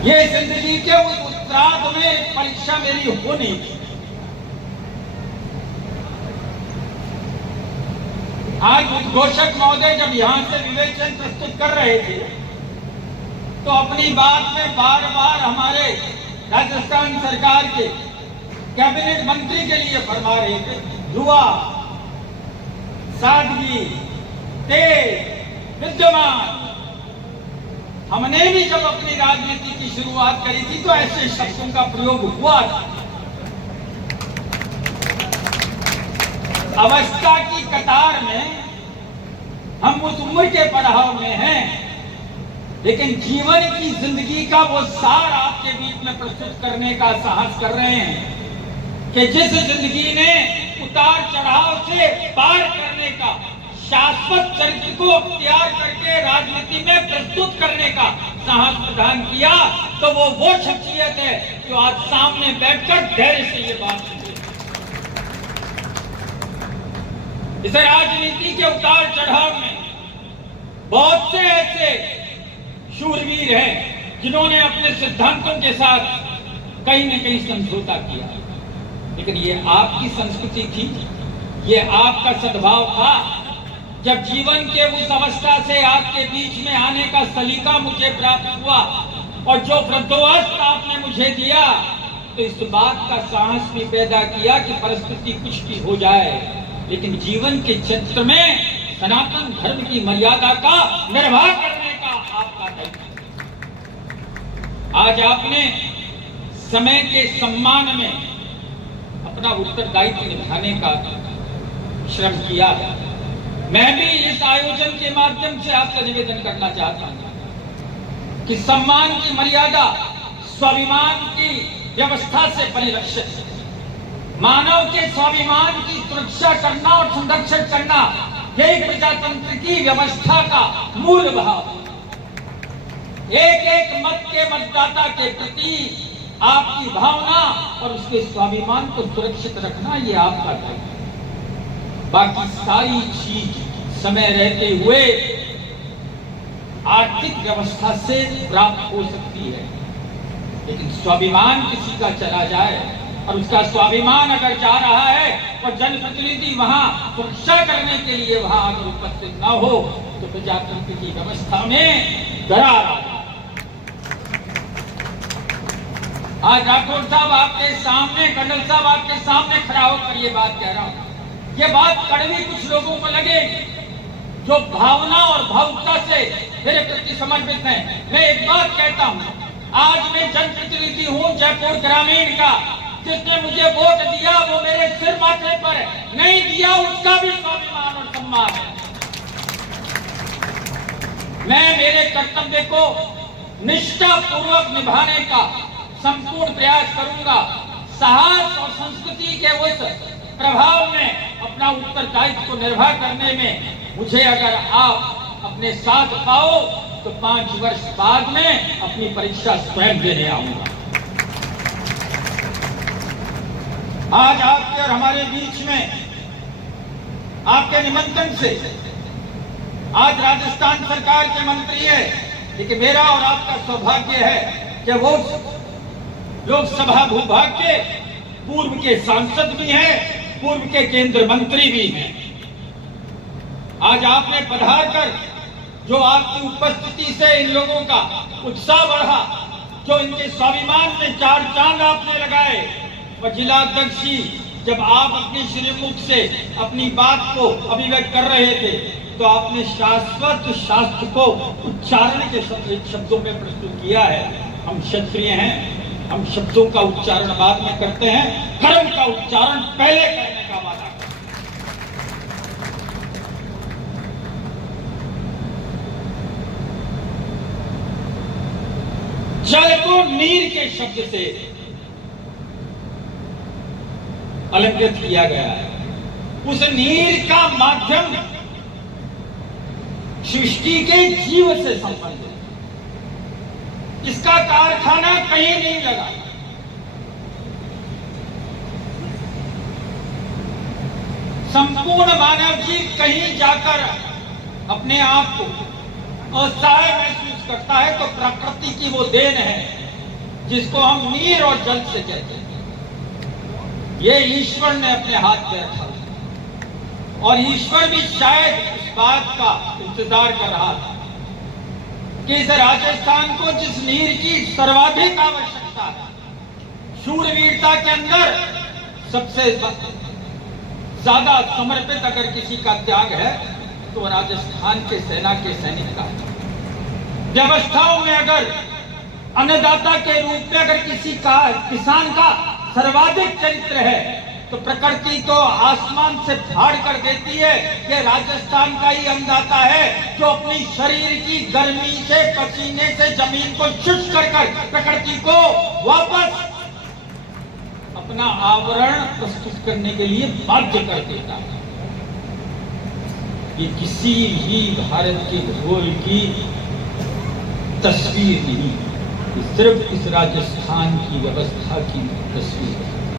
ये जिंदगी के उस उत्तरार्ध में परीक्षा मेरी हो नहीं थी। आज उद्घोषक महोदय जब यहां से विवेचन प्रस्तुत कर रहे थे तो अपनी बात में बार बार हमारे राजस्थान सरकार के कैबिनेट मंत्री के लिए फरमा रहे थे, युवा, सादगी, तेज, विद्यमान। हमने भी जब अपनी राजनीति की शुरुआत करी थी तो ऐसे शब्दों का प्रयोग हुआ था। अवस्था की कतार में हम उस उम्र के पड़ाव में हैं, लेकिन जीवन की जिंदगी का वो सार आपके बीच में प्रस्तुत करने का साहस कर रहे हैं कि जिस जिंदगी ने उतार चढ़ाव से पार करने का शाश्वत चरित्र को अख्तियार करके राजनीति में प्रस्तुत करने का साहस प्रदान किया, तो वो शख्सियत है जो आज सामने बैठकर धैर्य से ये बात सुनी। इस राजनीति के उतार चढ़ाव में बहुत से ऐसे शूरवीर हैं जिन्होंने अपने सिद्धांतों के साथ कहीं न कहीं समझौता किया, लेकिन ये आपकी संस्कृति थी, ये आपका सद्भाव था। जब जीवन के उस अवस्था से आपके बीच में आने का सलीका मुझे प्राप्त हुआ और जो वृद्धोवस्था आपने मुझे दिया, तो इस बात का साहस भी पैदा किया कि परिस्थिति कुछ भी हो जाए, लेकिन जीवन के क्षेत्र में सनातन धर्म की मर्यादा का निर्वाह करने का आपका दायित्व। आज आपने समय के सम्मान में अपना उत्तरदायित्व निभाने का श्रम किया है। मैं भी इस आयोजन के माध्यम से आपसे निवेदन करना चाहता हूं कि सम्मान की मर्यादा स्वाभिमान की व्यवस्था से परिलक्षित है। मानव के स्वाभिमान की सुरक्षा करना और संरक्षण करना यही प्रजातंत्र की व्यवस्था का मूल भाव। एक एक मत के मतदाता के प्रति आपकी भावना और उसके स्वाभिमान को सुरक्षित रखना ये आपका दायित्व है। बाकी सारी चीज समय रहते हुए आर्थिक व्यवस्था से प्राप्त हो सकती है, लेकिन स्वाभिमान किसी का चला जाए और उसका स्वाभिमान अगर जा रहा है और जनप्रतिनिधि वहां सुरक्षा करने के लिए वहां अगर उपस्थित न हो तो प्रजातंत्र की व्यवस्था में दरार आ जाए। आज राठौर साहब आपके सामने, कर्नल साहब आपके सामने खड़ा होकर ये बात कह रहा हूं। ये बात कड़वी कुछ लोगों को लगेगी जो भावना और भावुकता से मेरे प्रति समर्पित हैं। मैं एक बात कहता हूं, आज मैं जनप्रतिनिधि हूं जयपुर ग्रामीण का। जिसने मुझे वोट दिया वो मेरे सिर माथे पर नहीं दिया, उसका भी स्वाभिमान और सम्मान है। मैं मेरे कर्तव्य को निष्ठापूर्वक निभाने का संपूर्ण प्रयास करूंगा। साहस और संस्कृति के उस प्रभाव में अपना उत्तरदायित्व को निर्वाह करने में मुझे अगर आप अपने साथ पाओ तो 5 वर्ष बाद में अपनी परीक्षा स्वयं देने आऊंगा। आज आपके और हमारे बीच में आपके निमंत्रण से आज राजस्थान सरकार के मंत्री है, लेकिन मेरा और आपका सौभाग्य है कि वो लोकसभा भूभाग के पूर्व के सांसद भी हैं, पूर्व के केंद्र मंत्री भी हैं। आज आपने पधार कर जो आपकी उपस्थिति से इन लोगों का उत्साह बढ़ा, जो इनके स्वाभिमान में 4 चांद आपने लगाए, और जिला अध्यक्ष जी जब आप अपनी श्रीमुख से अपनी बात को अभिव्यक्त कर रहे थे तो आपने शाश्वत शास्त्र को उच्चारण के शब्दों में प्रस्तुत किया है। हम क्षत्रिय हैं, हम शब्दों का उच्चारण बाद में करते हैं, कर्म का उच्चारण पहले करने का वादा करते हैं। जल को नीर के शब्द से अलंकृत किया गया है। उस नीर का माध्यम सृष्टि के जीव से संबंधित, इसका कारखाना कहीं नहीं लगा। संपूर्ण मानव जीव कहीं जाकर अपने आप को असहाय महसूस करता है तो प्रकृति की वो देन है जिसको हम नीर और जल से कहते हैं, ये ईश्वर ने अपने हाथ में रखा और ईश्वर भी शायद इस बात का इंतजार कर रहा था कि इस राजस्थान को जिस नीर की सर्वाधिक आवश्यकता है, शूरवीरता के अंदर सबसे ज्यादा समर्पित अगर किसी का त्याग है तो राजस्थान के सेना के सैनिक का है। व्यवस्थाओं में अगर अन्नदाता के रूप में अगर किसी का किसान का सर्वाधिक चरित्र है तो प्रकृति तो आसमान से फाड़ कर देती है। ये राजस्थान का ही अन्नदाता है जो अपनी शरीर की गर्मी से, पसीने से जमीन को शुष्क कर प्रकृति को वापस अपना आवरण प्रस्तुत करने के लिए बाध्य कर देता है। ये किसी भी भारत के भूगोल की तस्वीर नहीं, सिर्फ इस राजस्थान की व्यवस्था की तस्वीर है।